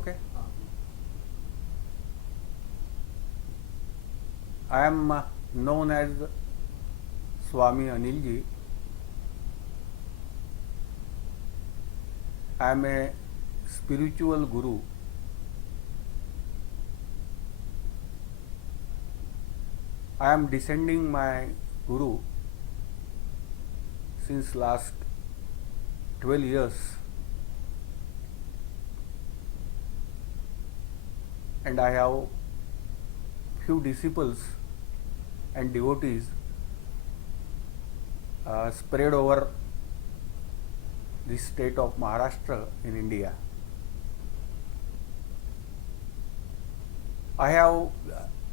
Okay. I am known as Swami Anilji. I am a spiritual guru. I am descending my guru since last 12 years, and I have few disciples and devotees spread over the state of Maharashtra in India. I have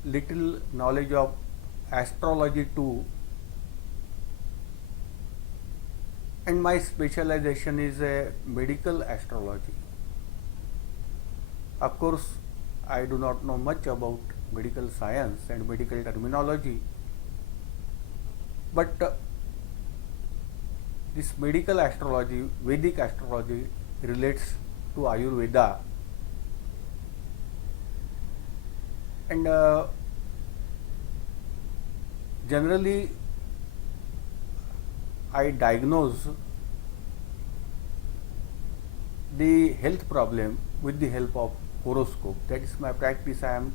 little knowledge of astrology too, and my specialization is a medical astrology. Of course, I do not know much about medical science and medical terminology, but this medical astrology, Vedic astrology, relates to Ayurveda, and generally I diagnose the health problem with the help of horoscope. That is my practice. I am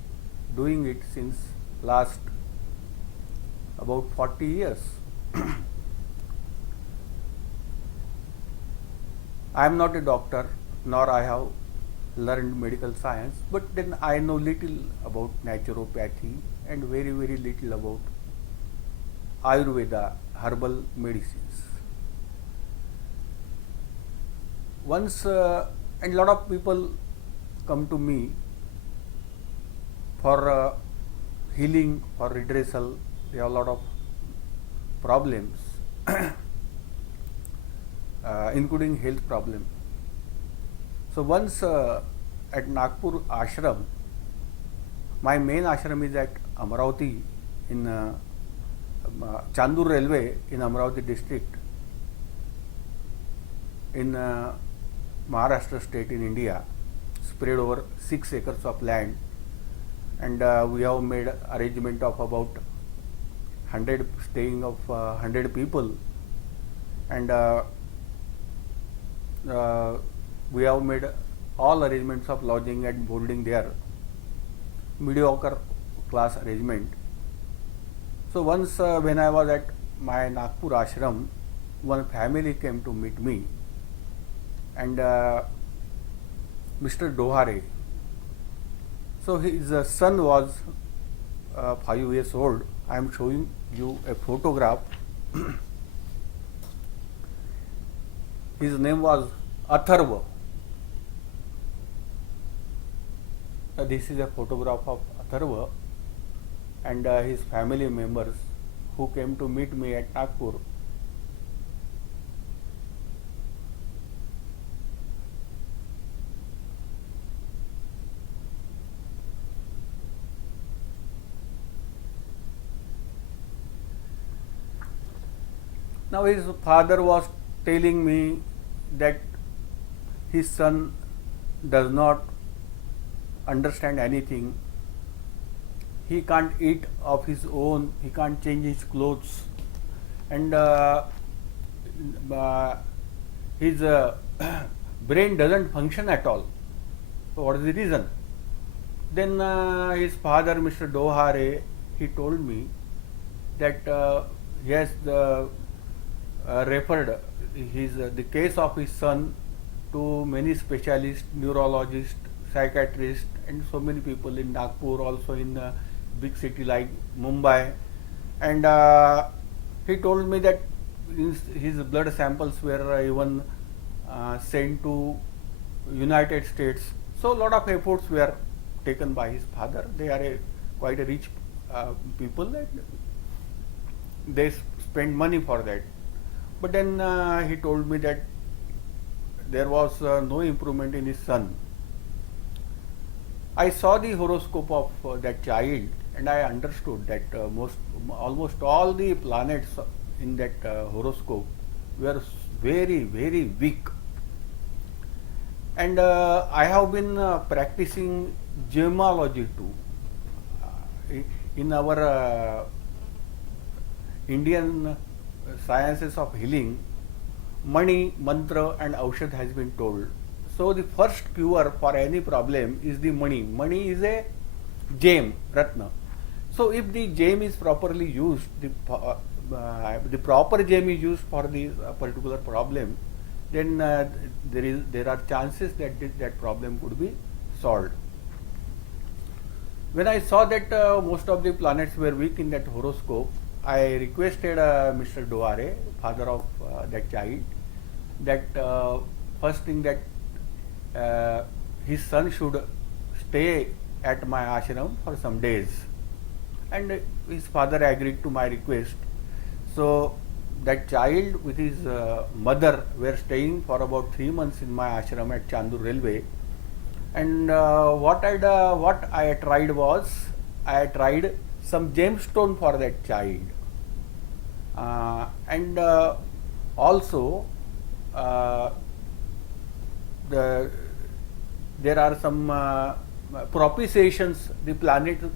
doing it since last about 40 years. I am not a doctor, nor I have learned medical science, but then I know little about naturopathy and very little about Ayurveda, herbal medicines. Once, and lot of people come to me for healing, for redressal. They have a lot of problems, including health problem. So once at Nagpur ashram, my main ashram is at Amravati in Chandur Railway in Amravati district in Maharashtra state in India, spread over 6 acres of land, and we have made arrangement of about 100 staying of 100 people, and we have made all arrangements of lodging and boarding there, mediocre class arrangement. So once when I was at my Nagpur ashram, one family came to meet me, and Mr. Dohare. So his son was 5 years old. I am showing you a photograph. His name was Atharva. This is a photograph of Atharva and his family members who came to meet me at Nagpur. Now his father was telling me that his son does not understand anything. He can't eat of his own, he can't change his clothes, and his brain doesn't function at all. So what is the reason? Then his father, Mr. Dohare, he told me that yes, the referred the case of his son to many specialists, neurologists, psychiatrists, and so many people in Nagpur, also in big city like Mumbai, and he told me that his blood samples were even sent to United States. So a lot of efforts were taken by his father. They are quite a rich people, and they spend money for that. But then he told me that there was no improvement in his son. I saw the horoscope of that child, and I understood that almost all the planets in that horoscope were very weak. And I have been practicing gemology too. In our Indian sciences of healing, money, mantra, and aushad has been told. So the first cure for any problem is the money. Money is a gem, ratna. So if the gem is properly used, the proper gem is used for the particular problem, then there are chances that that problem could be solved. When I saw that most of the planets were weak in that horoscope, I requested Mr. Dohare, father of that child, that first thing that his son should stay at my ashram for some days. And his father agreed to my request. So that child with his mother were staying for about 3 months in my ashram at Chandur Railway. And what I tried was, I tried some gemstone for that child, and also uh, the there are some propitiations, the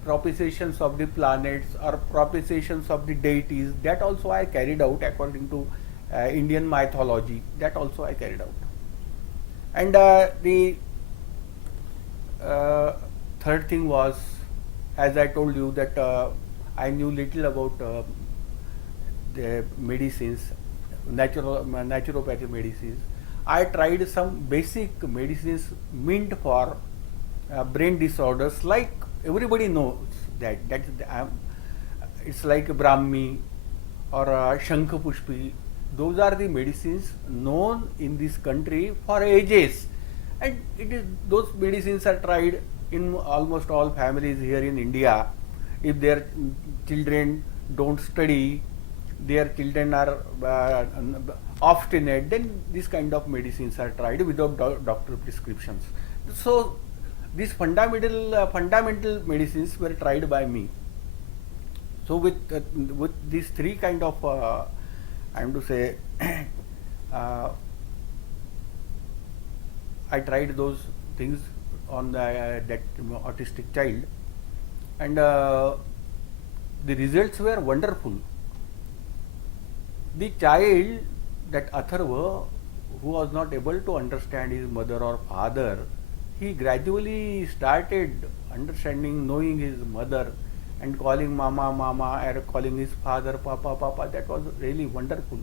propitiations of the planets or propitiations of the deities, that also I carried out according to Indian mythology. That also I carried out. And the third thing was, as I told you, that I knew little about the medicines, naturopathy medicines. I tried some basic medicines meant for brain disorders. Like everybody knows that it's like Brahmi or Shankhapushpi. Those are the medicines known in this country for ages, and those medicines are tried in almost all families here in India. If their children don't study, their children are obstinate, then these kind of medicines are tried without doctor prescriptions. So these fundamental medicines were tried by me. So with these three kind of I am to say uh, I tried those things on that autistic child, and the results were wonderful. The child, that Atharva, who was not able to understand his mother or father, he gradually started understanding, knowing his mother, and calling mama, mama, or calling his father, papa, papa. That was really wonderful.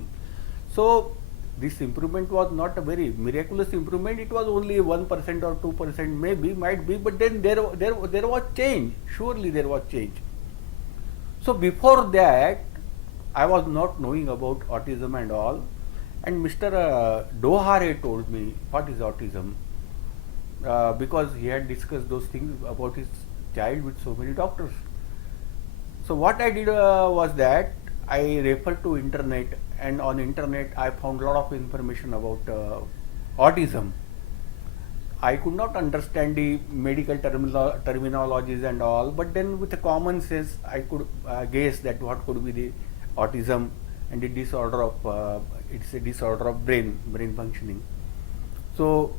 So this improvement was not a very miraculous improvement. It was only 1% or 2%, maybe, might be, but then there was change. Surely there was change. So before that, I was not knowing about autism and all, and Mr. Dohare told me what is autism, because he had discussed those things about his child with so many doctors. So what I did was that I referred to internet, and on internet I found a lot of information about autism. I could not understand the medical terminologies and all, but then with a common sense I could guess that what could be the autism, and the disorder of it's a disorder of brain functioning. So,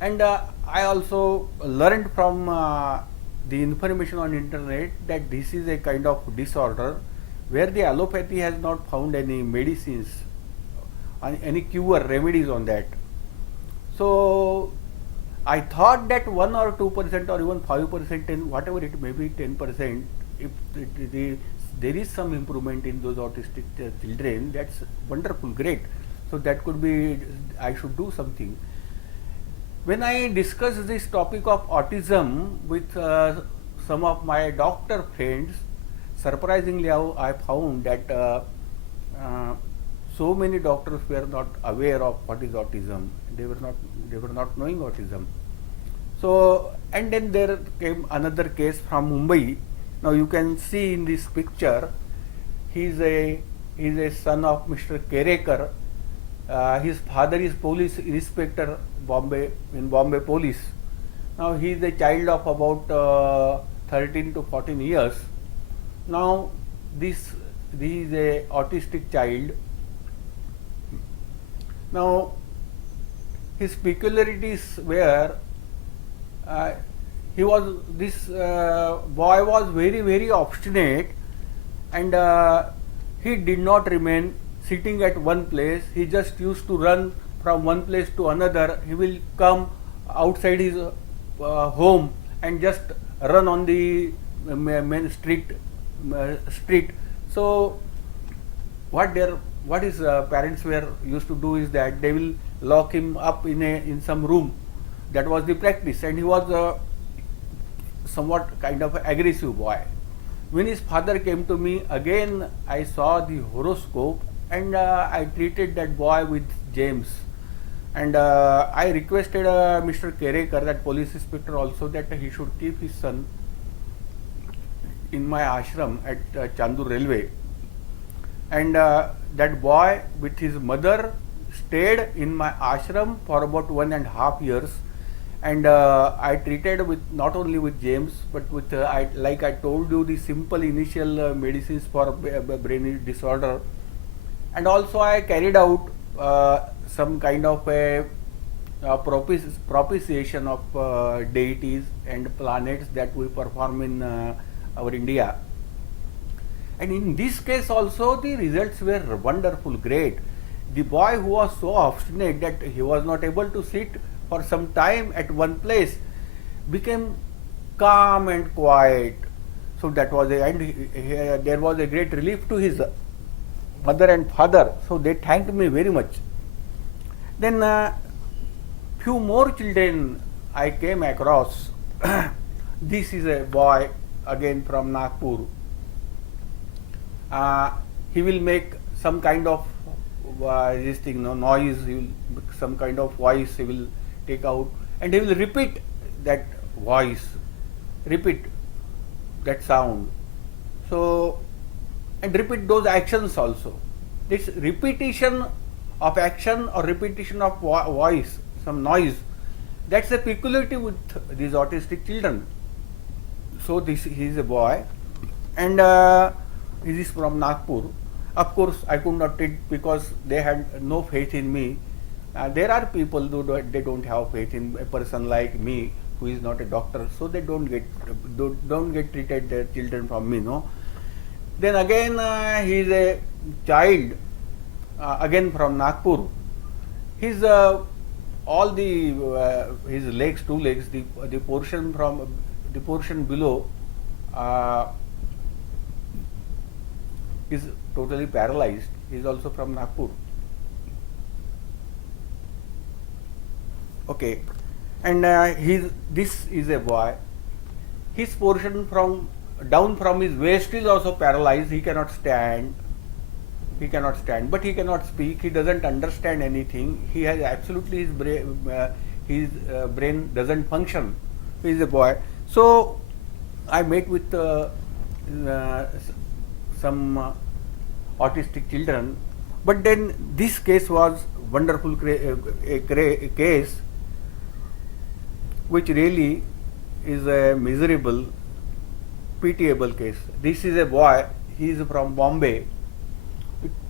and I also learned from the information on internet that this is a kind of disorder where the allopathy has not found any medicines, any cure remedies on that. So I thought that 1 or 2% or even 5%, and whatever it may be, 10%, if there is some improvement in those autistic children, that's wonderful, great. So that could be, I should do something. When I discussed this topic of autism with some of my doctor friends, surprisingly I found that so many doctors were not aware of what is autism. They were not knowing autism. So, and then there came another case from Mumbai. Now you can see in this picture, he is a son of Mr. Kerekar. His father is police inspector in Bombay Police. Now he is a child of about 13 to 14 years. Now this is a autistic child. Now his peculiarities were uh, this boy was very obstinate, and he did not remain sitting at one place. He just used to run from one place to another. He will come outside his home and just run on the main street. So what his parents were used to do is that they will lock him up in some room. That was the practice, and he was somewhat kind of aggressive boy. When his father came to me again, I saw the horoscope, and I treated that boy with James. And I requested Mr. Kerekar, that police inspector, also that he should keep his son in my ashram at Chandur Railway. And that boy with his mother stayed in my ashram for about 1.5 years. And I treated with not only with James, but with like I told you, the simple initial medicines for brain disorder. And also I carried out some kind of a propitiation of deities and planets that we perform in our India. And in this case also the results were wonderful, great. The boy who was so obstinate that he was not able to sit for some time at one place became calm and quiet. So that was there was a great relief to his mother and father. So they thanked me very much. Then few more children I came across. This is a boy again from Nagpur. He will make some kind of this thing, noise. He will some kind of voice. He will take out, and he will repeat that voice, repeat that sound. So, and repeat those actions also. This repetition of action or repetition of voice, some noise, that's a peculiarity with these autistic children. So he is a boy, and he is from Nagpur. Of course, I could not treat because they had no faith in me. There are people who they don't have faith in a person like me who is not a doctor, so they don't get treated their children from me. No. Then again, he is a child again from Nagpur. His all the his legs, two legs, the portion below is totally paralyzed. He is also from Nagpur. Okay, and this is a boy. His portion from down from his waist is also paralyzed. He cannot stand. But he cannot speak. He doesn't understand anything. He has absolutely his brain doesn't function. He is a boy. So I met with some autistic children, but then this case was wonderful case, which really is a miserable, pitiable case. This is a boy. He is from Bombay.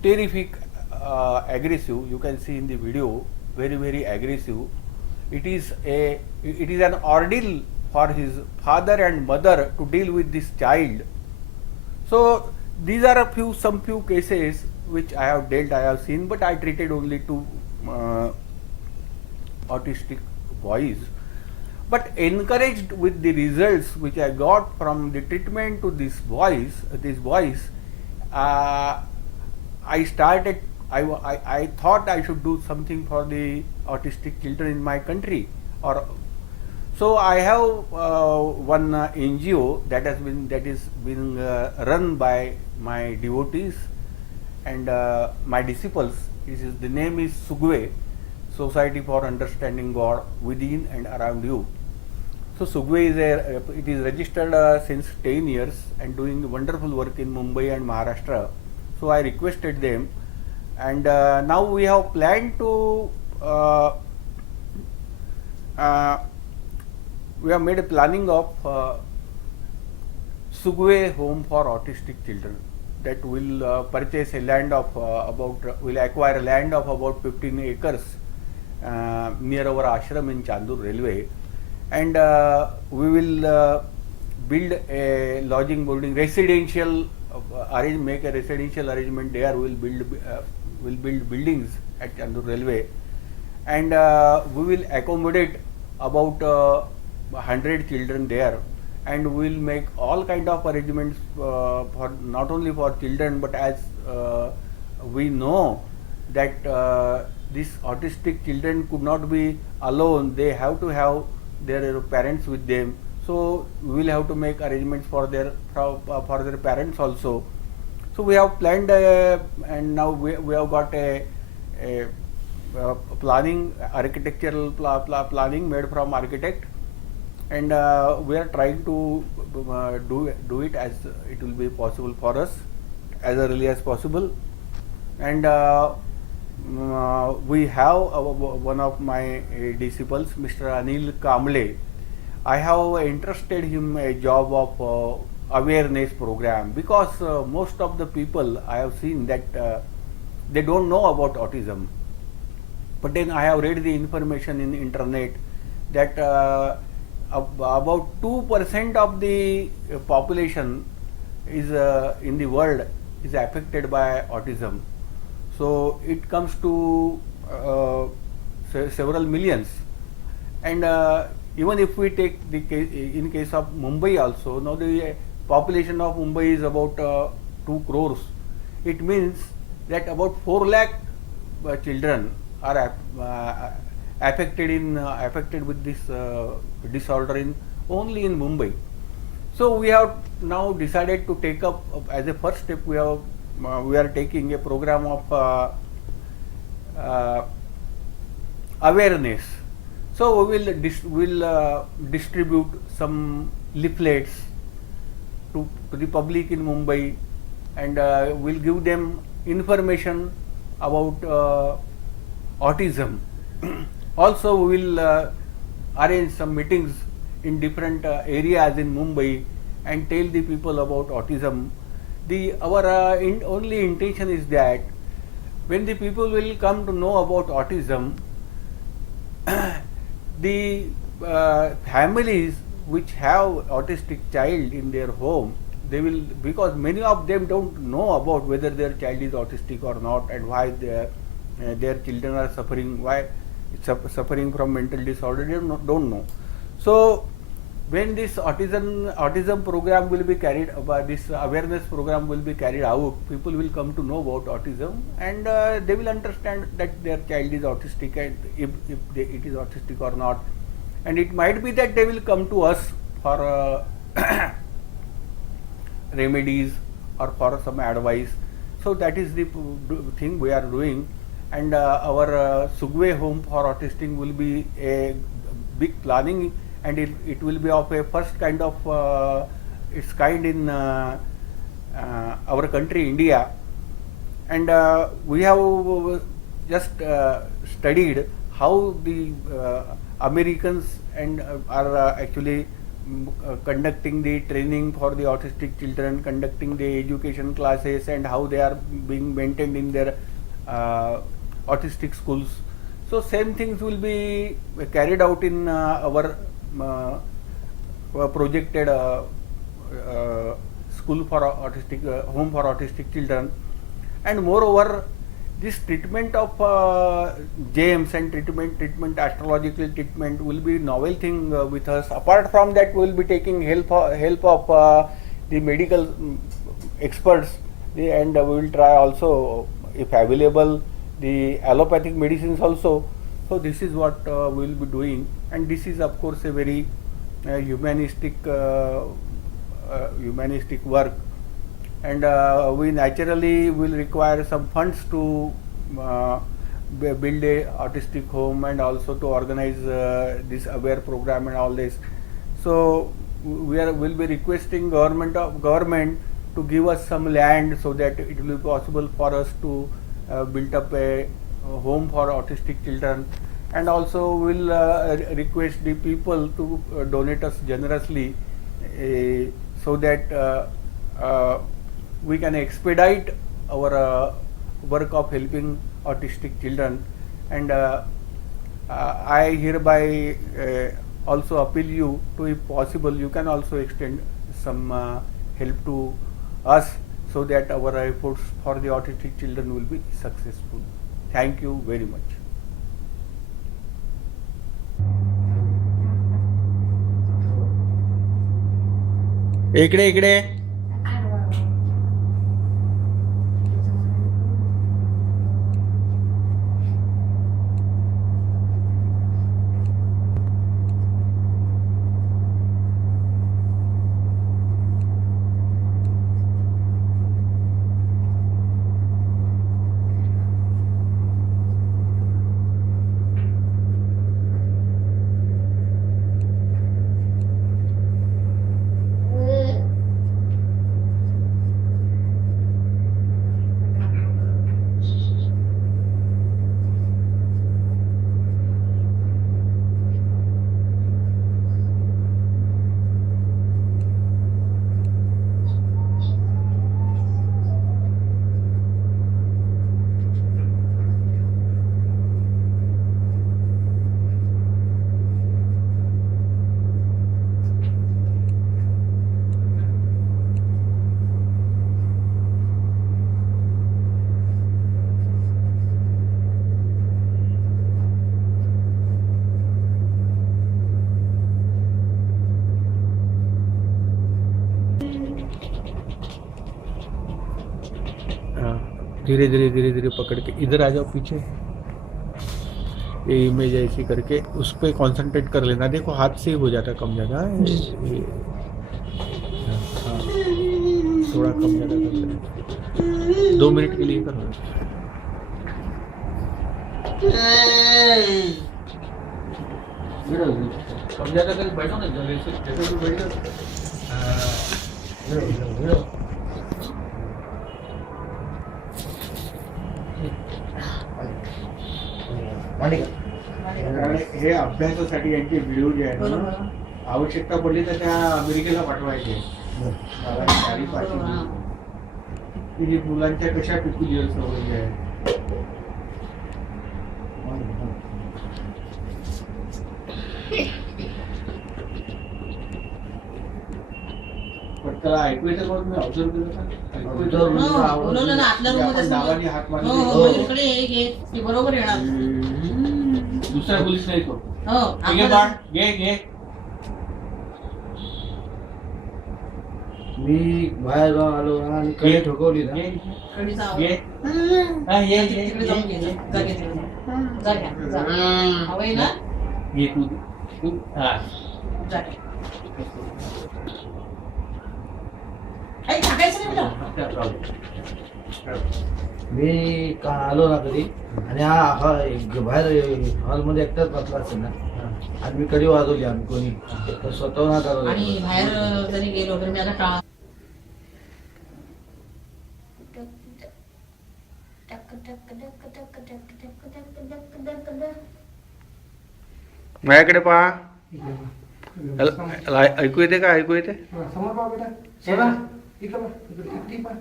Terrific, aggressive. You can see in the video, very aggressive. It is an ordeal for his father and mother to deal with this child. So these are some few cases which I have seen, but I treated only two autistic boys. But encouraged with the results which I got from the treatment to these boys, I thought I should do something for the autistic children in my country. So I have one NGO that is being run by my devotees and my disciples. The name is Sugwe, Society for Understanding God Within and Around You. So Sugwe it is registered since 10 years and doing wonderful work in Mumbai and Maharashtra. So I requested them, and now we have planned to we have made a planning of Sugwe home for autistic children, that will purchase a land of will acquire a land of about 15 acres, near our ashram in Chandur Railway, and we will build a lodging boarding residential make a residential arrangement there. We will build buildings at Chandur Railway, and we will accommodate about 100 children there, and we will make all kind of arrangements for not only for children, but as we know that these autistic children could not be alone, they have to have their parents with them. So we will have to make arrangements for their parents also. So we have planned and now we have got a planning, architectural planning made from architect, and we are trying to do it as it will be possible for us as early as possible. And we have one of my disciples, Mr. Anil Kamble. I have interested him a job of awareness program, because most of the people I have seen that they don't know about autism. But then I have read the information in the internet that about 2% of the population is in the world is affected by autism. So it comes to several millions. And even if we take the case, in case of Mumbai also, now the population of Mumbai is about 2 crores. It means that about 4 lakh children are affected with this disorder only in Mumbai. So we have now decided to take up as a first step. We are taking a program of awareness. So we will distribute some leaflets to the public in Mumbai, and we'll give them information about autism. Also, we will arrange some meetings in different areas in Mumbai and tell the people about autism. Our only intention is that when the people will come to know about autism, the families which have autistic child in their home, they will, because many of them don't know about whether their child is autistic or not, and why their children are suffering from mental disorder, they don't know. So when this autism program will be carried, this awareness program will be carried out, people will come to know about autism, and they will understand that their child is autistic, and if it is autistic or not. And it might be that they will come to us for remedies or for some advice. So that is the thing we are doing. And our Sugwe Home for Autistic will be a big planning, and it will be of a first kind of its kind in our country, India. And we have just studied how the Americans and are actually conducting the training for the autistic children, conducting the education classes, and how they are being maintained in their autistic schools. So same things will be carried out in our projected school for autistic, home for autistic children. And moreover, this treatment of GEMS and treatment astrological treatment will be novel thing with us. Apart from that, we will be taking help of the medical experts, and we will try also, if available, the allopathic medicines also. So this is what we will be doing, and this is of course a very humanistic work. And we naturally will require some funds to build a autistic home, and also to organize this aware program and all this. So will be requesting government to give us some land, so that it will be possible for us to build up a home for autistic children. And also will request the people to donate us generously, so that we can expedite our work of helping autistic children. And I hereby also appeal you to, if possible, you can also extend some help to us so that our efforts for the autistic children will be successful. Thank you very much. इकडे इकडे धीरे धीरे धीरे धीरे पकड़ के इधर आ जाओ पीछे, ये इमेज ऐसी करके उस पर कॉन्सेंट्रेट कर लेना। देखो हाथ से ही हो जाता कम ज़्यादा, हाँ थोड़ा कम ज़्यादा कर लेना, 2 मिनट के लिए करो। कम ज़्यादा कर बैठो ना, जैसे बैठो हे अभ्यासासाठी यांचे व्हिडिओ जे आहेत ना, आवश्यकता पडली तर त्या अमेरिकेला पाठवायचे। ही मुलांच्या कशा पिक्युलियर सवयी आहेत। पण त्याला ऐकू येतं मग मी ऑब्झर्व केलं नावाने हात मारले बरोबर येणार। दुसरा पोलीस नाही तो, घे घे मी बाहेर आलो आणि कडे ठोकवली ना, मी का आलो ना कधी आणि बाहेर हॉलमध्ये एकटाच बसला असेल ना आणि मी कधी वाजवली आम्ही कोणी तर स्वतः ना करत आणि बाहेर जरी गेलो तर मी आता टाळा माझ्याकडे पहा, ऐकू येते का? ऐकू येते? समोर पहा बेटा, सोडा इकडे पहा, इकडे पहा,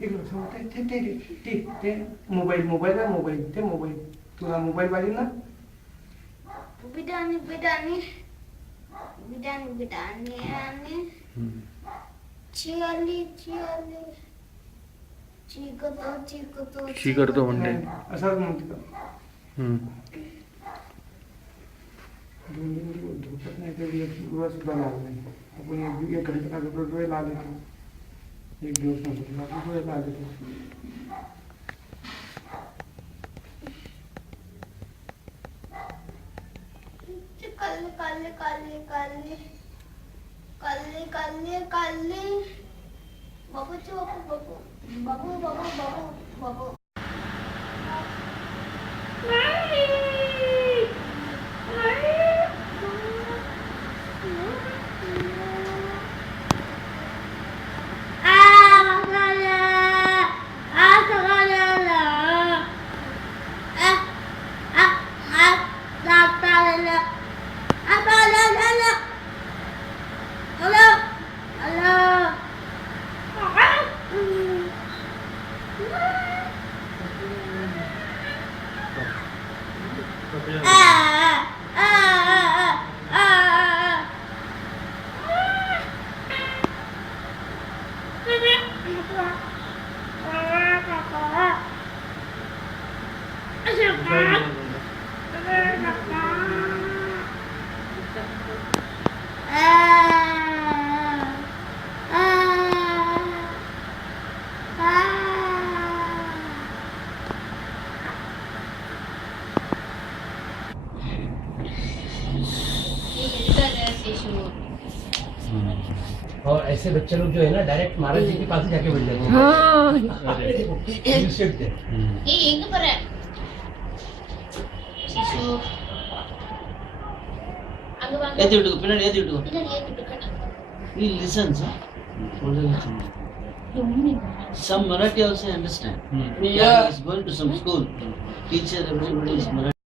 इकडे समोर ते मोबाईल आहे, मोबाईल तुला मोबाईल पाहिजे ना? बिटानी चियाली शी करतो म्हणते, असंच म्हणते का? 2 दिवस झोपत नाही तर एक दिवस सुद्धा लागला नाही। आपण एक घंटा डोळे लागले तो एक दिवस नव्हतं डोळे लागले काली बाबू और ऐसे बच्चे लोग जो है ना डायरेक्ट महाराज जी के पास ही जाके बैठ जाते हैं हाँ You sit there. ஏய் எங்க போற சிசு அங்க வாங்க ஏத்தி விட்டுக்கோ பின்னாடி ஏத்தி விட்டுக்கோ பின்னாடி ஏத்திட்டு இருக்கேன் he listens huh? Some Marathi also I understand. Hmm. Yeah, he's going to some school. Teacher, everybody is Marathi.